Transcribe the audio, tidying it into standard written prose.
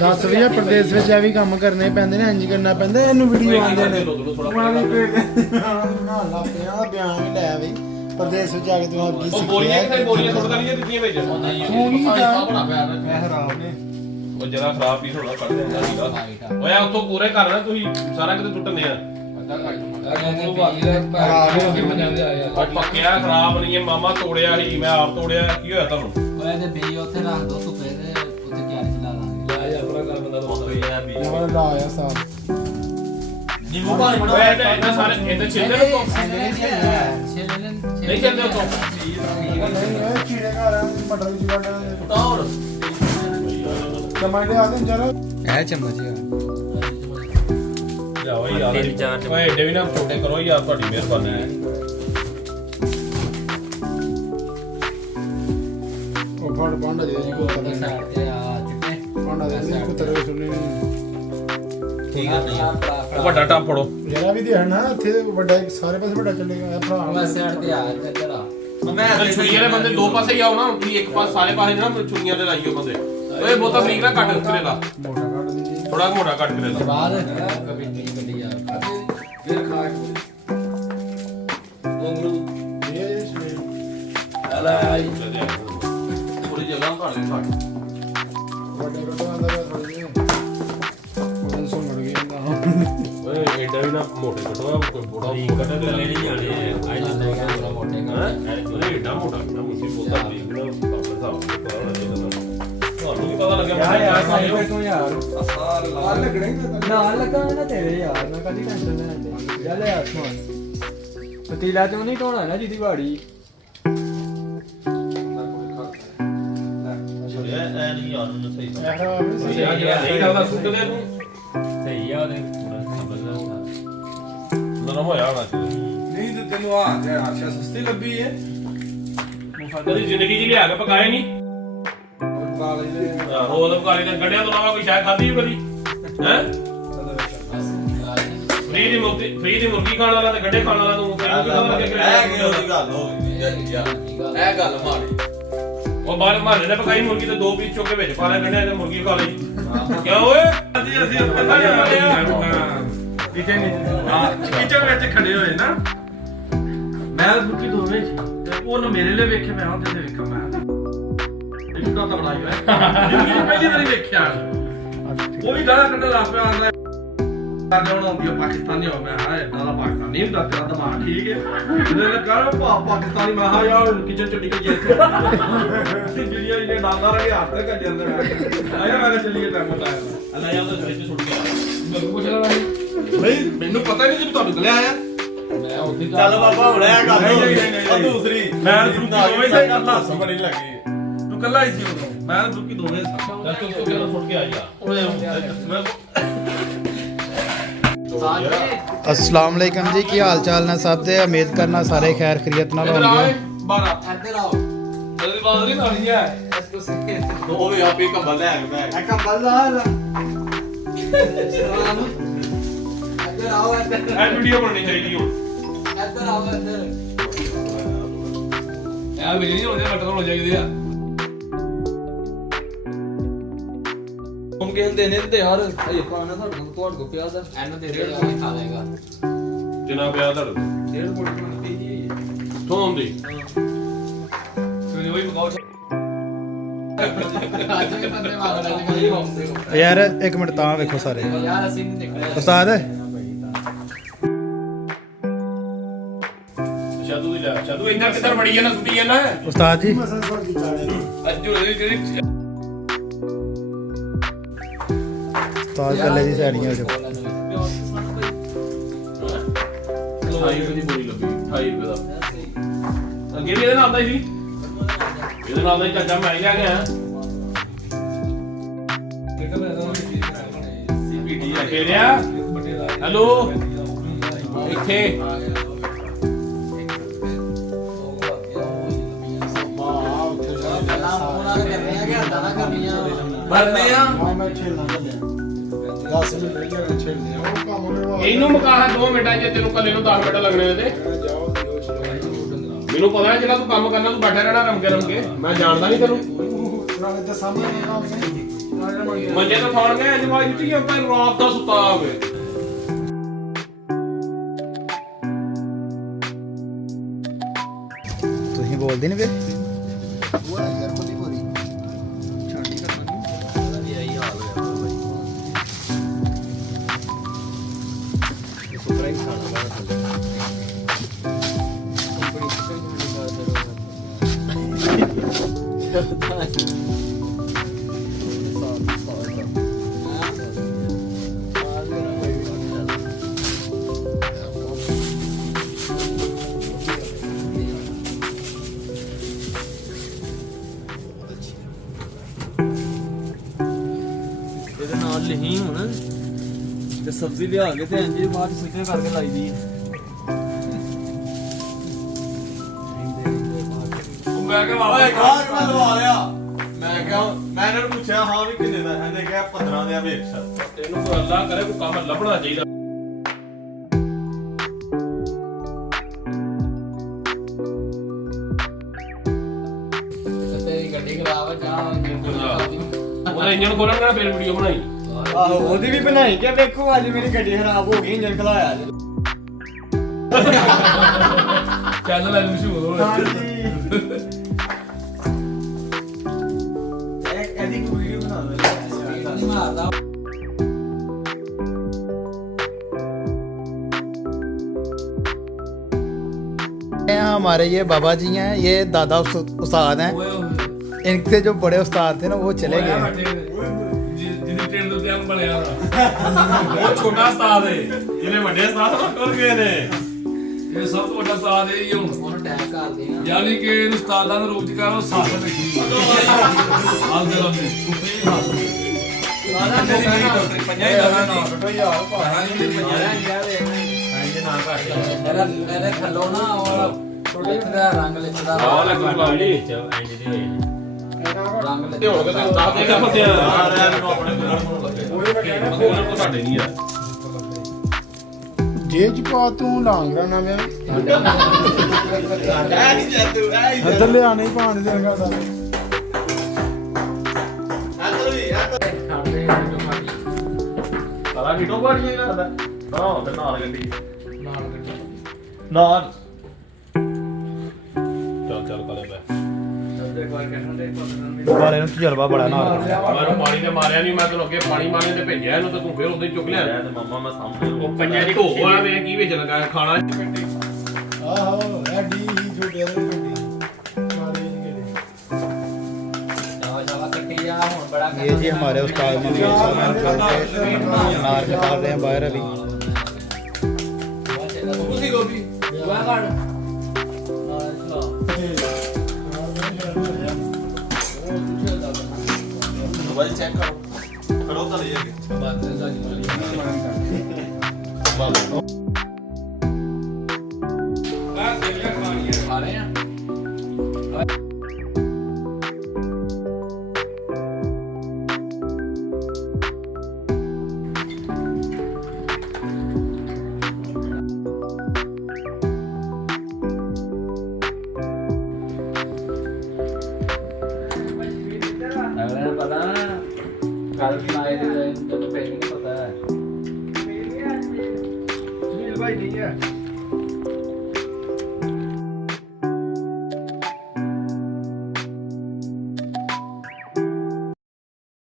10 ਵਜੇ ਪ੍ਰਦੇਸ਼ ਵਿੱਚ ਇਹ ਵੀ ਕੰਮ ਕਰਨੇ ਪੈਂਦੇ ਨੇ, ਇੰਜ ਕਰਨਾ ਪੈਂਦਾ। ਇਹਨੂੰ ਵੀਡੀਓ ਆਉਂਦੇ ਨੇ ਬਿਆਨ ਵੀ ਲੈ ਬਈ ਪ੍ਰਦੇਸ਼ ਵਿੱਚ ਜਾ ਕੇ ਤੂੰ ਅੱਗੇ ਸਿੱਖਿਆ। ਬੋਲੀਆਂ ਕਿਥੇ ਬੋਲੀਆਂ ਸੁੱਟ ਕਰੀਏ ਦਿੱਤੀਆਂ ਵਿੱਚ ਬਣਾ ਪਿਆ ਖਰਾਬ ਨੇ ਉਹ ਜਰਾ ਖਰਾਬ ਪੀਸ ਹੋਣਾ ਕੱਢ ਦਿੰਦਾ ਸੀਗਾ। ਓਏ ਉੱਥੋਂ ਪੂਰੇ ਕਰ ਰਹੇ ਤੁਸੀਂ ਸਾਰਾ ਕਿਤੇ ਟੁੱਟਨੇ ਆ। ਪੱਕਿਆ ਖਰਾਬ ਨਹੀਂ ਹੈ ਮਾਮਾ, ਤੋੜਿਆ ਸੀ ਮੈਂ ਆਪ ਤੋੜਿਆ। ਕੀ ਹੋਇਆ ਤੁਹਾਨੂੰ? ਓਏ ਤੇ ਬੀ ਉੱਥੇ ਰੱਖ ਦੋ ਧੁੱਪੇ ਤੇ ਉੱਥੇ ਕਿਆਰ ਚਲਾ ਲਾਂਗੇ। ਲਾ ਜਾ ਆਪਣਾ ਕੰਮ ਬੰਦਾ ਮਸਤ ਹੋਈ ਆ ਵੀ ਉਹ ਲਾ ਆਇਆ ਸਾਬ ਨਿੰਬੂ ਪਾਣੀ ਬਣਾਇਆ ਇਹਨਾਂ ਸਾਰੇ ਇਹਦੇ ਛਿੱਲੇ ਤੋਂ ਨਹੀਂ ਚੱਲਦੇ ਉੱਤੋਂ ਚੀੜੇ ਘਰ ਮਟਰ ਵਿੱਚ ਵੜਨਾ ਤੋੜ ਟਮਾਟਰ ਆ ਗਏ ਜਰਾ ਇਹ ਚਮਚ ਆ ਜਾਓ ਯਾਰ ਓਏ ਏਡੇ ਵੀ ਨਾ ਛੋਟੇ ਕਰੋ ਯਾਰ, ਤੁਹਾਡੀ ਮਿਹਰਬਾਨੀ ਹੈ। ਉਹ ਫੜ ਪਾਂਡਾ ਦੇ ਜੀ ਕੋਲ ਤਾਂ ਸਾਈਡ ਤੇ ਆ ਚੁੱਕੇ ਪਾਂਡਾ ਦੇ ਜੀ ਕੁੱਤਰੇ ਸੁਣਨੇ ਠੀਕ ਆ। ਵੱਡਾ ਟੱਪ ਫੜੋ ਜਰਾ ਵੀ ਦੇਖ ਨਾ ਇੱਥੇ ਵੱਡਾ ਸਾਰੇ ਪਾਸੇ ਵੱਡਾ ਚੱਲੇਗਾ ਇਹ ਭਰਾ ਮੈਂ ਸਾਈਡ ਤੇ ਆ ਇੱਧਰ ਆ। ਮੈਂ ਛੁਰੀਆਂ ਦੇ ਬੰਦੇ ਦੋ ਪਾਸੇ ਹੀ ਆਓ ਨਾ, ਤੁਸੀਂ ਇੱਕ ਪਾਸੇ ਸਾਰੇ ਪਾਸੇ ਨਾ ਛੁਰੀਆਂ ਦੇ ਲਾਈਓ ਬੰਦੇ। ਓਏ ਬਹੁਤਾ ਬਰੀਕ ਨਾ ਕੱਟ ਕਰੇ ਲਾ, ਮੋਟਾ ਕੱਢ ਦੇ ਥੋੜਾ ਮੋਟਾ ਕੱਟ ਕਰੇ ਲਾ। ਬਾਅਦ ਕਬਿੱਡੀ ਕੱਢੀ ਆ ਫਿਰ ਖਾ ਇਹ ਜੇ ਅਲਾਈ ਥੋੜੀ ਜਗ੍ਹਾ ਘੜ ਦੇ ਛੱਡ ਵੱਡੇ ਕੱਟਾਂ ਦਾ ਥੋੜੀ ਜਿਹੀ ਉਹਨਾਂ ਨੂੰ ਸੁਣ ਗਏ ਨਾ। ਓਏ ਏਡਾ ਵੀ ਨਾ ਮੋਟੇ ਕੱਟਵਾ, ਕੋਈ ਬੋੜਾ ਕੱਟਾ ਤੇ ਲੈ ਨਹੀਂ ਜਾਣੇ ਆਈ ਜਾਂਦੇ ਆ ਮੋਟੇ ਕਰ। ਓਏ ਏਡਾ ਮੋਟਾ ਕਿੰਨਾ ਮੁੱਸੀ ਬੋਲਦਾ ਬਰੀਕ ਨਾ ਆਪਣੇ ਹਿਸਾਬ ਨਾਲ ਪਤਾ ਹੋਣਾ ਚਾਹੀਦਾ ਤੁਹਾਨੂੰ ਵੀ ਪਤਾ ਲੱਗਿਆ ਯਾਰ ਤੂੰ ਯਾਰ ਆ ਲੱਗਣੇ ਨਾ ਲੱਗਾ ਨਾ ਤੇਰੇ ਯਾਰ, ਮੈਂ ਕਦੀ ਟੈਨਸ਼ਨ ਨਾ ਲੈਂਦੇ ਜਾ ਲੈ ਆਸਮਾਨ ਪਤੀਲਾ ਚੋਂ ਨਹੀਂ ਢੋਣਾ ਨਾ ਜਿਹਦੀ ਵਾੜੀ ਐ ਨਹੀਂ ਯਾਰ ਨੂੰ ਸਹੀ ਸਹੀ ਨਹੀਂ ਲੱਗਦਾ ਸੁੱਟ ਦੇ ਨੂੰ ਸਹੀ ਆ ਉਹਦੇ ਨਰਮ ਹੋਇਆ ਹੋਣਾ ਨਹੀਂ ਤੇ ਤੈਨੂੰ ਆ ਤੇ ਆਸ਼ਾ ਸਸਤੀ ਲੱਭੀ ਹੈ ਕਦੀ ਜ਼ਿੰਦਗੀ 'ਚ ਲਿਆ ਕੇ ਪਕਾਏ ਨਹੀਂ। ਪਾ ਲੈਂਦੇ ਰੋਜ਼ ਪਕਾਲੀ ਦੇ ਗੰਢਿਆਂ ਤੋਂ ਇਲਾਵਾ ਕੋਈ ਸ਼ਾਇਦ ਖਾਧੀ ਵੀ ਕਦੀ ਹੈ। ਫ੍ਰੀ ਦੀ ਮੁਰਗੀ ਖਾਣ ਵਾਲਾ ਤੇ ਗੰਢੇ ਖਾਣ ਵਾਲਾ ਨੂੰ ਤੈਨੂੰ ਕੀ ਪਤਾ ਲੱਗਿਆ ਕਿ ਉਹਦੀ ਗੱਲ ਹੋ ਗਈ ਇਹ ਗੱਲ ਮਾੜੀ। ਉਹ ਬਾਹਰ ਮਾਰੇ ਨੇ ਪਕਾਈ ਮੁਰਗੀ ਤੇ ਦੋ ਪੀਸ ਚੁੱਕ ਕੇ ਵਿੱਚ ਪਾ ਲੈ ਗੰਢਿਆਂ ਤੇ ਮੁਰਗੀ ਖਾ ਲਈ। ਕਿਉਂ ਓਏ ਅਸੀਂ ਉੱਤੇ ਨਾ ਕਿਚਨ ਵਿੱਚ ਖੜੇ ਹੋਏ ਨਾ, ਮੈਂ ਬੁੱਕੀ ਦੋਵੇਂ ਸੀ ਤੇ ਉਹਨੇ ਮੇਰੇ ਲਈ ਵੇਖਿਆ, ਮੈਂ ਉਹਦੇ ਲਈ ਵੇਖਿਆ। ਮੈਂ ਇਹਨੂੰ ਤਾਂ ਬਣਾਈ ਹੋਇਆ ਜਿੰਦਗੀ ਪਹਿਲੀ ਵਾਰੀ ਵੇਖਿਆ। ਉਹ ਵੀ ਗਾਲਾਂ ਕੱਢਣ ਲੱਗ ਪਿਆ, ਆਂਦਾ ਕਰਦੇ ਹੁਣ ਆਉਂਦੀ ਪਾਕਿਸਤਾਨੀ ਹੋ ਗਿਆ। ਹਾਂ ਇਦਾਂ ਦਾ ਪਾਕਿਸਤਾਨੀ ਹੁੰਦਾ, ਤੇਰਾ ਦਿਮਾਗ ਠੀਕ ਹੈ। ਜਿਹਨੇ ਕਹਾਂ ਪਾਕਿਸਤਾਨੀ ਮੈਂ ਹਾਂ ਯਾਰ ਕਿਚਨ ਚ ਨਿਕਲ ਗਿਆ ਜਿਹੜੀਆਂ ਇਹ ਡਾਂਦਾ ਰਹੇ ਹੱਥ ਤੇ ਕੱਜ ਜਾਂਦੇ ਆਇਆ। ਮੈਂ ਚੱਲੀਏ ਟਾਈਮ ਲਾਇਆ ਅੱਲਾ ਯਾਰ ਉਹਦੇ ਵਿੱਚ ਸੁੱਟ ਗਿਆ। ਮੈਨੂੰ ਪੁੱਛ ਲੈਣਾ ਨਹੀਂ, ਮੈਨੂੰ ਪਤਾ ਹੀ ਨਹੀਂ ਜੀ ਤੁਹਾਨੂੰ ਨਿਕਲਿਆ ਆਇਆ। ਮੈਂ ਉੱਥੇ ਚੱਲ ਬਾਬਾ ਹੁਣ ਇਹ ਗੱਲ ਉਹ ਦੂਸਰੀ ਮੈਂ ਦੋਵੇਂ ਸਹੀ ਕਰਦਾ ਬੜੀ ਲੱਗੀ ਤੂੰ ਕੱਲਾ ਹੀ ਸੀ ਉਦੋਂ, ਮੈਂ ਦੁੱਕੀ ਦੋਵੇਂ ਚੱਲ ਤੂੰ ਕਿਹੜਾ ਸੁੱਟ ਕੇ ਆ ਜਾ। अस्सलाम-वालेकुम जी, की हाल चाल ने सब दे। उम्मीद करना सारे खैर खैरियत नाल होंगे। 12 ਇੱਧਰ ਆਓ ਜਲਦੀ ਬਾਤ ਨਹੀਂ ਲਾਣੀ ਹੈ। ਉਹ ਵੀ ਆਪੇ ਕੰਬਲ ਲੈ ਕੇ ਮੈਂ कंबल ला ਇੱਧਰ ਆਓ ਇੱਧਰ ਇਹ ਵੀਡੀਓ ਬਣਨੀ ਚਾਹੀਦੀ ਹੁਣ। ਇੱਧਰ ਆਓ ਇੱਧਰ ਇਹ ਵੀਡੀਓ ਨਹੀਂ ਹੁੰਦੀ ਮਟਰ ਹੋ ਜਾਏਗੀ ਆ। ਤੁਮ ਕਹਿੰਦੇ ਨੇ ਤੇ ਯਾਰ ਇਹ ਖਾਣਾ ਤੁਹਾਡੇ ਕੋ ਪਿਆ ਦਾ ਇਹਨੂੰ ਦੇ ਦੇ ਆ ਖਾ ਲੇਗਾ। ਜਿੰਨਾ ਪਿਆ ਧੜ ਡੇਢ ਕੋਲ ਪਈ ਜੀ ਥੋਮ ਦੀ ਕੋਈ ਪਕਾਓ। ਅੱਜ ਵੀ ਬੰਦੇ ਮਾਰ ਰਹੇ यार एक मिनट ता वेखो सारे ਨੇ ਯਾਰ ਅਸੀਂ ਨਹੀਂ ਨਿਕਲੇ उस्ताद ਸ਼ਾਦੂ ਦੀ ਲੈ ਸ਼ਾਦੂ ਇੰਨਾ ਕਿੱਧਰ ਬੜੀ ਹੈ ਨਾ ਸੁੱਟੀ ਹੈ ਨਾ उस्ताद जी ਅੱਜੂ ਜਿਹੜੀ उस्ताद कल्ले दी सैडियां हो जाओ। ਲਵਾਈ ਦੀ ਬੋਲੀ ਲੱਗੀ 28 ਰੁਪਏ ਦਾ। ਅੱਗੇ ਵੀ ਇਹਦੇ ਨਾਲ ਦਾ ਹੀ ਸੀ, ਇਹਦੇ ਨਾਲ ਦਾ ਹੀ ਚਾਚਾ ਮੈਂ ਹੀ ਲੈ ਗਿਆ। ਸੀਪੀਟੀ ਆ ਕੇ ਲਿਆ। ਹੈਲੋ ਇੱਥੇ ਮਰਨੇ ਆ मैं खेलना चलिया 10 मिनट रह गए खेलने वो काम होने ਇਹਨੂੰ ਮੁਕਾਣਾ 2 ਮਿੰਟਾਂ 'ਚ, ਤੈਨੂੰ ਕੱਲੇ ਨੂੰ 10 ਮਿੰਟ ਲੱਗਣੇ ਤੇ जाओ ਮੈਨੂੰ ਪਤਾ ਹੈ ਜਿਹੜਾ ਤੂੰ ਕੰਮ ਕਰਨਾ ਤੂੰ ਬੈਠਾ ਰਹਿਣਾ ਰਮ ਕੇ ਮੈਂ ਜਾਣਦਾ ਨਹੀਂ ਤੈਨੂੰ नाले तो सामने काम नहीं ਮੰਜੇ ਤੋਂ ਫਾੜ ਗਏ ਜਵਾਈ ਦਿੱਤੀ ਆਪਾਂ ਰਾਤ ਦਾ ਸੁੱਤਾ ਹੋਵੇ ਤੁਸੀਂ ਬੋਲਦੇ ਨੇ ਫਿਰ ਇਹਦੇ ਨਾਲ ਲਿਖੀ ਹੁਣ ਤੇ ਸਬਜ਼ੀ ਲਿਆ ਕੇ ਤੇ ਇੰਜ ਬਾਅਦ ਸਿੱਧੇ ਕਰਕੇ ਲਾਈ ਦੀ ਮੈਂ ਕਿਹਾ ਬਾਬਾ ਓਏ ਗਾਹਕ ਮੈਂ ਲਵਾ ਲਿਆ ਮੈਂ ਕਿਹਾ ਮੈਂ ਇਹਨਾਂ ਨੂੰ ਪੁੱਛਿਆ ਹਾਂ ਵੀ ਕਿੰਨੇ ਦਾ ਇਹਨੇ ਕਿਹਾ 15 ਦੇ ਆ ਵੇਖ ਸਰ ਤੈਨੂੰ ਕੋਈ ਅੱਲਾ ਕਰੇ ਕੋਈ ਕੰਮ ਲੱਭਣਾ ਚਾਹੀਦਾ ਤੇਰੀ ਗੱਡੀ ਖਰਾਬ ਆ ਜਾ ਉਹਦਾ ਇੰਜਨ ਖੋਲਣਾ ਫਿਰ ਵੀਡੀਓ ਬਣਾਈ ਆਹੋ ਉਹਦੀ ਵੀ ਬਣਾਈ ਕਿ ਵੇਖੋ ਅੱਜ ਮੇਰੀ ਗੱਡੀ ਖਰਾਬ ਹੋ ਗਈ ਇੰਜਨ ਖਲਾਇਆ ਜੀ ਚੈਨਲ ਐ ਮਸ਼ਹੂਰ ਹੋ ਰਿਹਾ ਇਹਦੀ ਕੋਈ ਵੀਡੀਓ ਬਣਾ ਲਓ ਨਹੀਂ ਮਾਰਦਾ हमारे ये बाबा जी हैं, ये दादा उस्ताद हैं। इनसे जो बड़े उस्ताद थे ना वो चले गए। ਜਿਹਦੀ ਟ੍ਰੇਨ ਦੇ ਉੱਤੇ ਬਣਿਆ ਉਹ ਛੋਟਾ ਉਸਤਾਦ ਹੈ ਜਿਹਨੇ ਵੱਡੇ ਉਸਤਾਦ ਟੁੱਟ ਗਏ ਨੇ ਇਹ ਸਭ ਤੋਂ ਵੱਡਾ ਉਸਤਾਦ ਇਹ ਹੀ ਹੁਣ ਉਹਨੂੰ ਟੈਗ ਕਰਦੇ ਆ ਯਾਨੀ ਕਿ ਇਹ ਉਸਤਾਦਾਂ ਦਾ ਰੋਜ਼ਗਾਰ ਉਹ ਸਾਥ ਰੱਖੀ ਹਾਲ ਦੇ ਰੱਬੀ ਸੁਪਰੀ ਹਾਲ ਸਾਰਾ ਡਾਕਟਰ ਪੰਜਾਂ ਹੀ ਦਵਾਂ ਨਾ ਇਹਦੇ ਥੱਲੋਂ ਨਾ ਉਹ ਲਿਖਦਾ ਰੰਗ ਲਿਖਦਾ ਆਹ ਲੈ ਕੋਈ ਗੱਲ ਨਹੀਂ ਰੰਗ ਤੇ ਹੁਣ ਲਿਖਦਾ ਕਿ ਦੱਸ ਦੇਗਾ ਪਤਿਆ ਮੈਨੂੰ ਆਪਣੇ ਗੁਰੂ ਨੂੰ ਲੱਗੇ ਉਹਨਾਂ ਕੋ ਸਾਡੇ ਨਹੀਂ ਆ ਜੇ ਚ ਪਾ ਤੂੰ ਲਾਂਗਰਾ ਨਾ ਮੈਂ ਇੱਧਰ ਲਿਆਣੇ ਹੀ ਪਾਣ ਦੇ ਰੰਗਾ ਦਾ ਸਾਰਾ ਵੀਡੀਓ ਬਾੜ ਜੀ ਲੱਗਦਾ ਹਾਂ ਤੇ ਨਾਲ ਗੱਡੀ ਨਾਲ ਚੱਲ ਕਰੇ ਬੈ बारे में तजर्बा बड़ा ना ਮੈਨੂੰ ਪਾਣੀ ਤੇ ਮਾਰਿਆ ਨਹੀਂ ਮੈਂ ਤੈਨੂੰ ਅੱਗੇ ਪਾਣੀ ਮਾਰਨੇ ਤੇ ਭੇਜਿਆ ਇਹਨੂੰ ਤਾਂ ਤੂੰ ਫੇਰ ਉਦੋਂ ਹੀ ਚੁੱਕ ਲਿਆ ਤੇ ਮੰਮਾ ਮੈਂ ਸਾਹਮਣੇ ਉਹ ਪੰਜਾਂ ਦੀ ਢੋਹ ਆ ਵੇ ਕੀ ਵਿੱਚ ਲਗਾ ਖਾਣਾ ਆਹੋ ਐਡੀ ਹੀ ਛੋਟੇ ਵਾਲੀ ਗੱਡੀ ਮਾਰੀ ਜੀ ਕਿਹੜੇ ਜਾਵਾ ਕੱਟੀ ਆ ਹੁਣ ਬੜਾ ये जी हमारे उस्ताद मौजूद हैं, अनार निकाल रहे हैं बाहर अभी। ਤੁਸੀਂ ਗੋਭੀ ਦੁਆ ਕਰ मोबाइल चेक करो खड़ो तो ले जाके ਖਾ ਰਹੇ ਆ ਅਗਲੇ ਪਤਾ ਕੱਲ ਬਣਾਏ ਦੇ ਤੈਨੂੰ ਪਹਿਲਾਂ ਪਤਾ ਹੈ ਭਾਈ ਨਹੀਂ ਹੈ